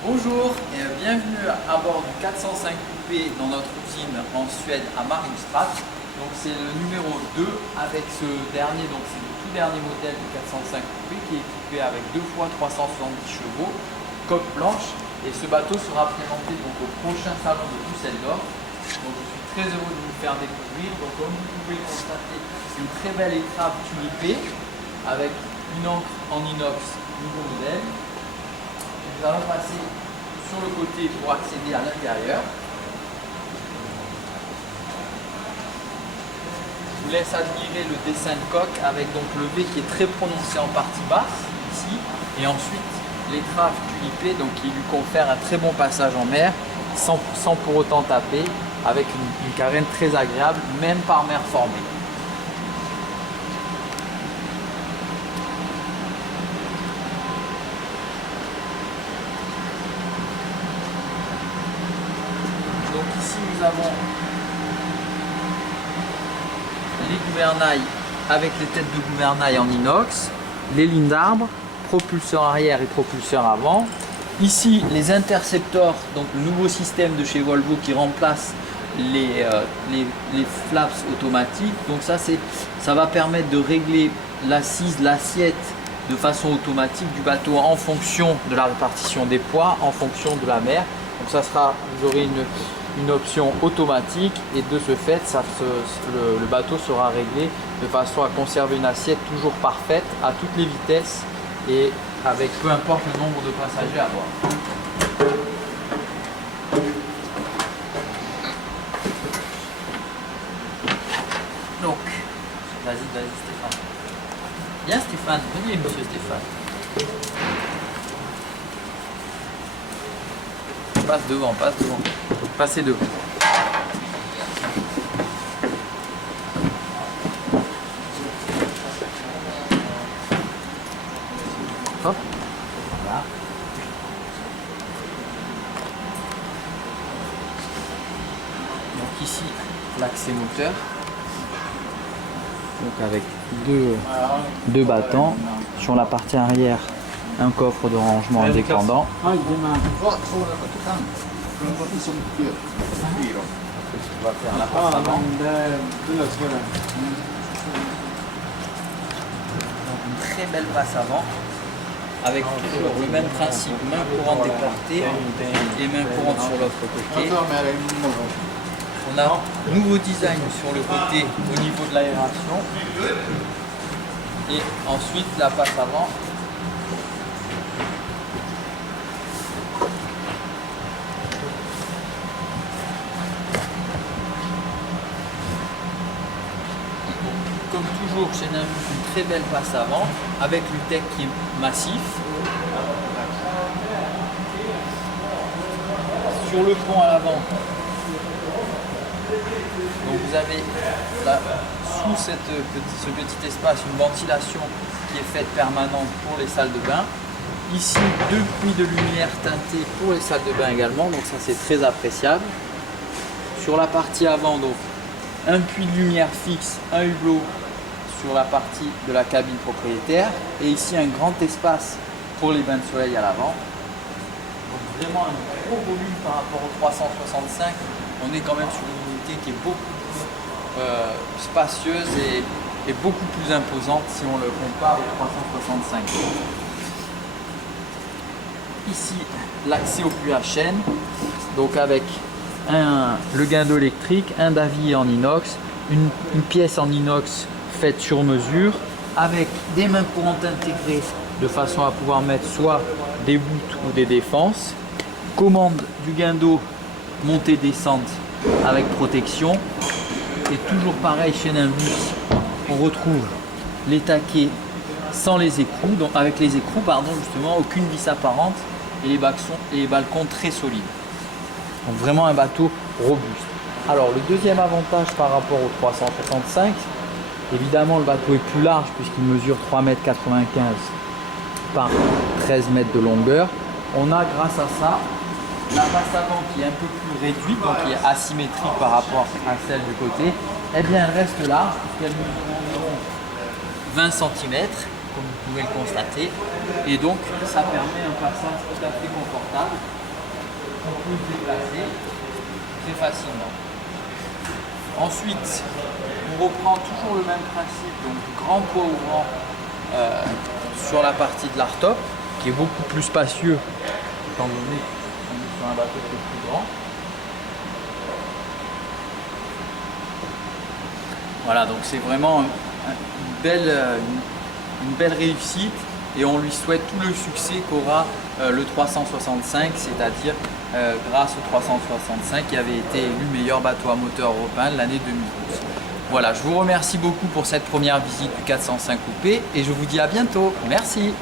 Bonjour et bienvenue à bord du 405 coupé dans notre usine en Suède à Mariestad. Donc c'est le numéro 2 avec ce dernier, donc c'est le tout dernier modèle du 405 coupé qui est équipé avec 2 fois 370 chevaux, coque blanche, et ce bateau sera présenté donc au prochain salon de Düsseldorf. Donc je suis très heureux de vous faire découvrir. Donc comme vous pouvez le constater, c'est une très belle étrave tulipée avec une encre en inox nouveau modèle. Nous allons passer sur le côté pour accéder à l'intérieur. Je vous laisse admirer le dessin de coque avec donc le V qui est très prononcé en partie basse ici, et ensuite l'étrave tulipée donc qui lui confère un très bon passage en mer sans pour autant taper, avec une carène très agréable même par mer formée. Donc ici nous avons les gouvernails avec les têtes de gouvernail en inox, les lignes d'arbre, propulseur arrière et propulseur avant. Ici les interceptors, donc le nouveau système de chez Volvo qui remplace les flaps automatiques. Donc ça va permettre de régler l'assise, l'assiette de façon automatique du bateau en fonction de la répartition des poids, en fonction de la mer. Donc ça sera, vous aurez une option automatique, et de ce fait le bateau sera réglé de façon à conserver une assiette toujours parfaite à toutes les vitesses et avec peu importe le nombre de passagers à bord. Donc, vas-y Stéphane. Bien Stéphane, venez monsieur Stéphane. Passe devant. Passez devant. Hop. Voilà. Donc ici, l'accès moteur. Donc avec deux battants. Sur la partie arrière, un coffre de rangement indépendant. On va faire la passe avant. Une très belle passe avant avec toujours le même principe, main courante déportée et main courante sur l'autre côté. On a un nouveau design sur le côté au niveau de l'aération, et ensuite la passe avant. Comme toujours chez Nimbus, une très belle passe avant avec l'UTEC qui est massif. Sur le pont à l'avant, donc vous avez sous ce petit espace une ventilation qui est faite permanente pour les salles de bain. Ici, deux puits de lumière teintés pour les salles de bain également, donc ça c'est très appréciable. Sur la partie avant, donc un puits de lumière fixe, un hublot sur la partie de la cabine propriétaire, et ici un grand espace pour les bains de soleil à l'avant. Donc vraiment un gros volume par rapport au 365. On est quand même sur une unité qui est beaucoup plus spacieuse et beaucoup plus imposante si on le compare au 365. Ici l'accès au puits à chaîne, donc avec le guindeau électrique, un davy en inox, une pièce en inox faite sur mesure avec des mains courantes intégrées de façon à pouvoir mettre soit des voûtes ou des défenses, commande du guindeau montée descente avec protection, et toujours pareil chez Nimbus, on retrouve les taquets sans les écrous, donc avec les écrous justement, aucune vis apparente, et les balcons très solides. Donc vraiment un bateau robuste. Alors le deuxième avantage par rapport au 365, évidemment le bateau est plus large puisqu'il mesure 3,95 m par 13 m de longueur. On a grâce à ça la passe avant qui est un peu plus réduite, donc qui est asymétrique par rapport à celle du côté. Eh bien elle reste large puisqu'elle mesure environ 20 cm, comme vous pouvez le constater, et donc ça permet un passage tout à fait confortable. peut se déplacer très facilement. Ensuite, on reprend toujours le même principe, donc grand poids ouvrant sur la partie de l'hardtop, qui est beaucoup plus spacieux étant donné qu'on est sur un bateau qui est plus grand. Voilà, donc c'est vraiment une belle réussite et on lui souhaite tout le succès qu'aura le 365, c'est-à-dire grâce au 365 qui avait été élu meilleur bateau à moteur européen de l'année 2012. Voilà, je vous remercie beaucoup pour cette première visite du 405 coupé et je vous dis à bientôt. Merci.